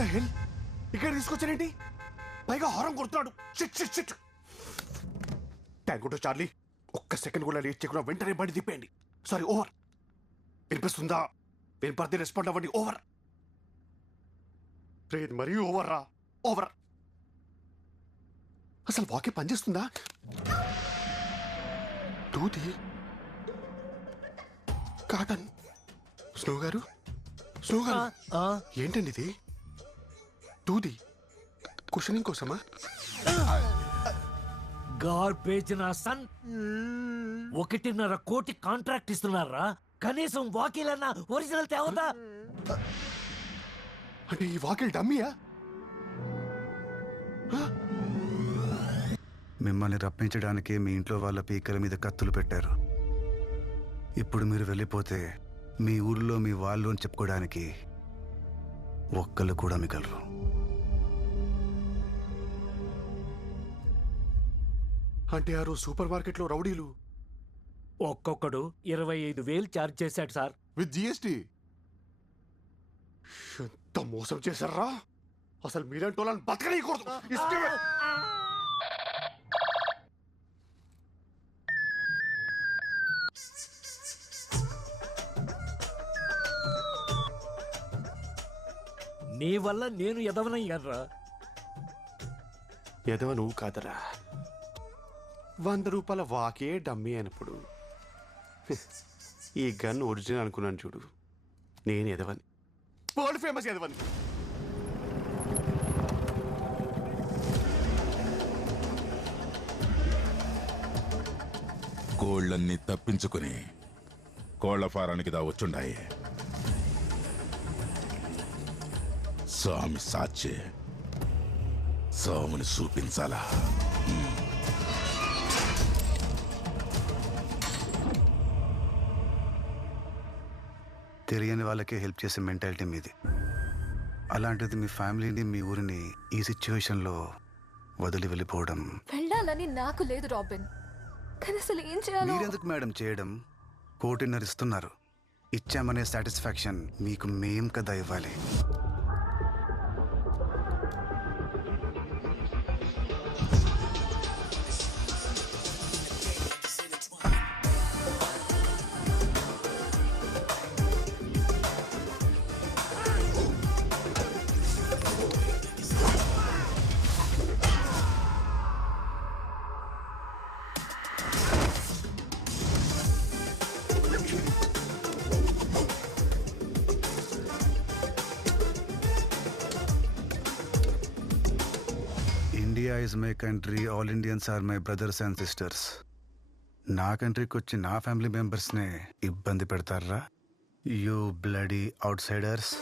The hell ఇక్కడ తీసుకొచ్చానేంటి? పైగా హారం కొడుతున్నాడు. Shit shit shit. Thank you Charlie. ఒక్క సెకండ్ కూడా లేట్ చేయకుండా వెంటనే బండి తిప్పేయండి. Sorry, over. వినిపిస్తుందా? వినపడితే రెస్పాండ్ అవ్వండి. ఓవర్. ట్రైన్ మరీ ఓవర్ రా. ఓవర్. అసలు వాకే పనిచేస్తుందా? దూది కాటన్. స్నో గారు, స్నో గారు, ఏంటండి ఇది? దూది కుషనింగ్ కోసమా? గార్బేజ్ నా సన్. 1.5 కోటి కాంట్రాక్ట్ ఇస్తున్నారా? కనీసం వాకిలన్నా ఒరిజినల్ తేవతా? అంటే ఈ వాకిల్ డమ్మీయా? మిమ్మల్ని రప్పించడానికి మీ ఇంట్లో వాళ్ళ పీకల మీద కత్తులు పెట్టారు. ఇప్పుడు మీరు వెళ్ళిపోతే మీ ఊర్లో మీ వాళ్ళు అని చెప్పుకోవడానికి ఒక్కళ్ళు కూడా మిగలరు. అంటే ఆ రోజు సూపర్ మార్కెట్లో రౌడీలు ఒక్కొక్కడు 25,000 ఛార్జ్ చేశాడు సార్. With GST. ఎంత మోసం చేశారా? అసలు మీరంటూ వాళ్ళని బతకనీయకూడదు. నీ వల్ల నేను ఎదవనయ్యారా? ఎదవ నువ్వు కాదరా. 100 రూపాయల వాకే డమ్మీ అన్నప్పుడు ఈ గన్ ఒరిజినల్ అనుకున్నాను చూడు. నేను ఎదవని, వరల్డ్ ఫేమస్ ఎదవని. కోళ్ళన్నీ తప్పించుకుని కోళ్ల ఫారానికి దా వచ్చుండాయి. స్వామి సాక్షి స్వామిని చూపించాలా? తెలియని వాళ్ళకే హెల్ప్ చేసే మెంటాలిటీ మీది. అలాంటిది మీ ఫ్యామిలీని, మీ ఊరిని ఈ సిచ్యువేషన్లో వదిలి వెళ్ళిపోవడం. వెళ్ళాలని నాకు లేదు రాబిన్, కానీ అసలు ఏం చేయాలో. మీరెందుకు మేడం చేయడం? 1.5 ఇస్తున్నారు. ఇచ్చామనే సాటిస్ఫాక్షన్ మీకు మేం కదా ఇవ్వాలి. India is my country, all Indians are my brothers and sisters. నా కంట్రీకి వచ్చి నా ఫ్యామిలీ మెంబర్స్నే ఇబ్బంది పెడతారా? You bloody outsiders.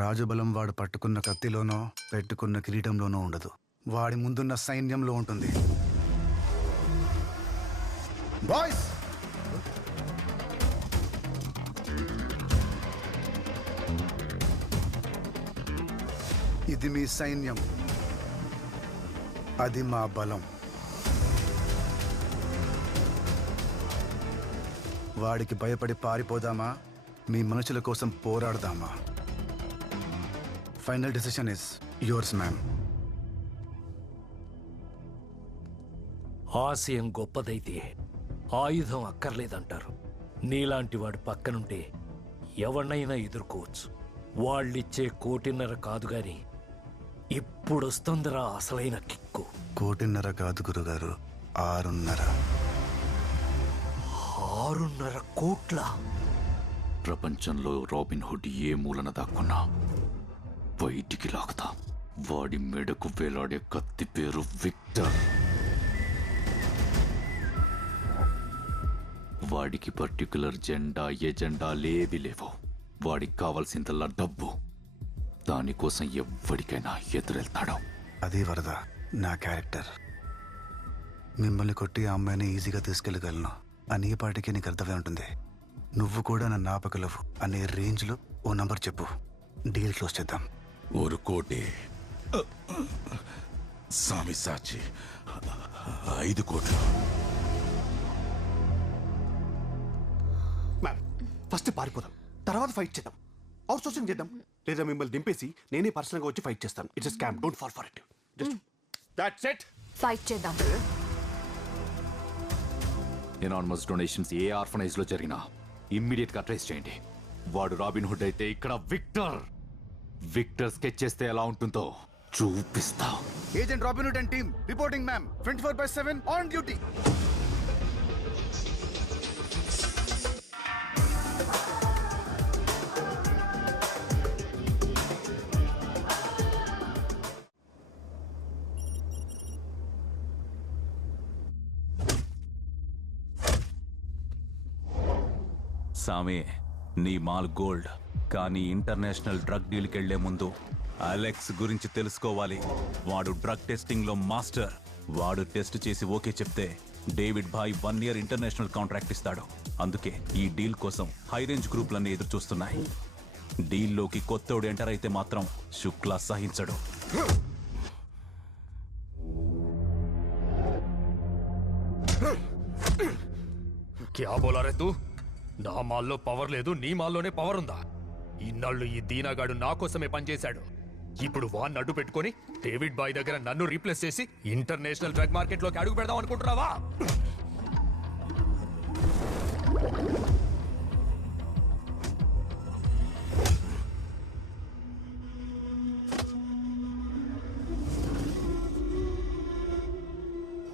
రాజబలం వాడు పట్టుకున్న కత్తిలోనో పెట్టుకున్న కిరీటంలోనో ఉండదు, వాడి ముందున్న సైన్యంలో ఉంటుంది. బాయ్స్, ఇది మీ సైన్యం, అది మా బలం. వాడికి భయపడి పారిపోదామా, మీ మనుషుల కోసం పోరాడదామా? Final decision is yours ma'am. ఆశయం గొప్పదైతే ఆయుధం అక్కర్లేదంటారు. నీలాంటి వాడు పక్కనుంటే ఎవరినైనా ఎదుర్కోవచ్చు. వాళ్ళిచ్చే 1.5 కోటి కాదు గాని ఇప్పుడొస్తుందిరా అసలైన కిక్కు. 1.5 కోటి కాదు గురుగారు, 6.5. 6.5 కోట్ల. ప్రపంచంలో రాబిన్ హుడ్ ఏ మూలన దాక్కున్నా బయటికి లాగుతా. వాడి మెడకు వేలాడే కత్తి పేరు విక్టర్. వాడికి పర్టికులర్ జెండా ఎజెండా లేవి లేవు. వాడికి కావాల్సిందల్లా డబ్బు. దానికోసం ఎవ్వడికైనా ఎదురెళ్తాడు. అది వరద నా క్యారెక్టర్. మిమ్మల్ని కొట్టి ఆ అమ్మాయిని ఈజీగా తీసుకెళ్ళగలను అని ఈ పాటికి నీకు అర్థమై ఉంటుంది. నువ్వు కూడా నన్ను ఆపగలవు అనే రేంజ్లో ఓ నంబర్ చెప్పు, డీల్ క్లోజ్ చేద్దాం. 1 కోటి. స్వామి సాక్షి 5 కోట్లు. మ్యామ్, ఫస్ట్ పారిపోదాం, తర్వాత ఫైట్ చేద్దాం, అవుట్ సోర్సింగ్ చేద్దాం. లేదా మిమ్మల్ని దింపేసి నేనే పర్సనల్గా వచ్చి ఫైట్ చేస్తాను. It's scam, don't fall for it. Just that's it. Fight చేద్దాం. ఎనానమస్ డొనేషన్స్ ఏ ఆర్ఫనైజ్ లో జరిగినా ఇమ్మీడియట్ గా ట్రేస్ చేయండి. వాడు రాబిన్ హుడ్ అయితే ఇక్కడ విక్టర్ స్కెచ్ చేస్తే ఎలా ఉంటుందో చూపిస్తా. Agent robin hood and team reporting ma'am. 24/7 on duty. సామి, నీ మాల్ గోల్డ్, కానీ ఇంటర్నేషనల్ డ్రగ్ డీల్కి వెళ్లే ముందు అలెక్స్ గురించి తెలుసుకోవాలి. వాడు డ్రగ్ టెస్టింగ్ లో మాస్టర్. వాడు టెస్ట్ చేసి ఓకే చెప్తే డేవిడ్ భాయ్ 1 year ఇంటర్నేషనల్ కాంట్రాక్ట్ ఇస్తాడు. అందుకే ఈ డీల్ కోసం హై రేంజ్ గ్రూప్లన్నీ ఎదురు చూస్తున్నాయి. డీల్లోకి కొత్తోడు ఎంటర్ అయితే మాత్రం శుక్లా సహించడు. క్యా బోలా రే తూ? నా మాల్లో పవర్ లేదు, నీ మాల్లోనే పవర్ ఉందా? ఇన్నాళ్ళు ఈ దీనాగాడు నా కోసమే పనిచేశాడు. ఇప్పుడు వాన్ అడ్డు పెట్టుకొని డేవిడ్ బాయ్ దగ్గర నన్ను రీప్లేస్ చేసి ఇంటర్నేషనల్ డ్రగ్ మార్కెట్ లోకి అడుగు పెడదాం అనుకుంటున్నావా?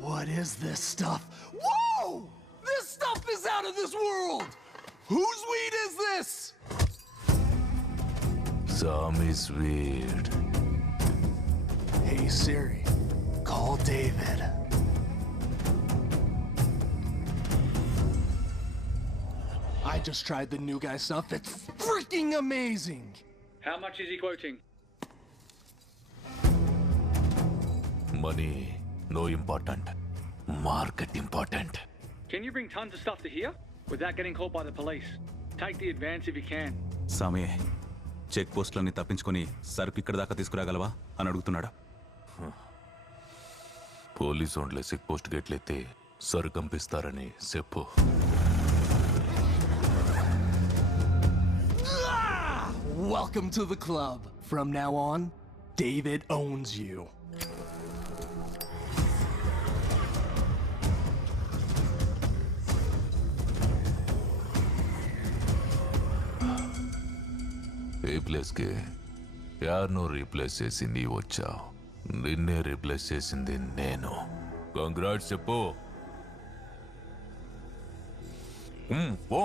What is this stuff? Whoa! This stuff is out of this world! Whose weed is this? Sammy's weird. Hey Siri, call David. I just tried the new guy stuff. It's freaking amazing. How much is he quoting? Money, no important. Market important. Can you bring tons of stuff to here without getting caught by the police? Take the advance if you can. సామి, check పోస్టులన్నీ తప్పించుకొని సరుకు ఇక్కడ దాకా తీసుకురాగలవా అని అడుగుతున్నాడు. Police వాళ్ళే check post గెట్లయితే సరుకు పంపిస్తారని చెప్పు. Welcome to the club. From now on, David owns you. ఏ ప్లేస్కి యార్ను రీప్లేస్ చేసి నీ వచ్చావు. నిన్నే రీప్లేస్ చేసింది నేను. కంగ్రాట్స్ చెప్పు. పో.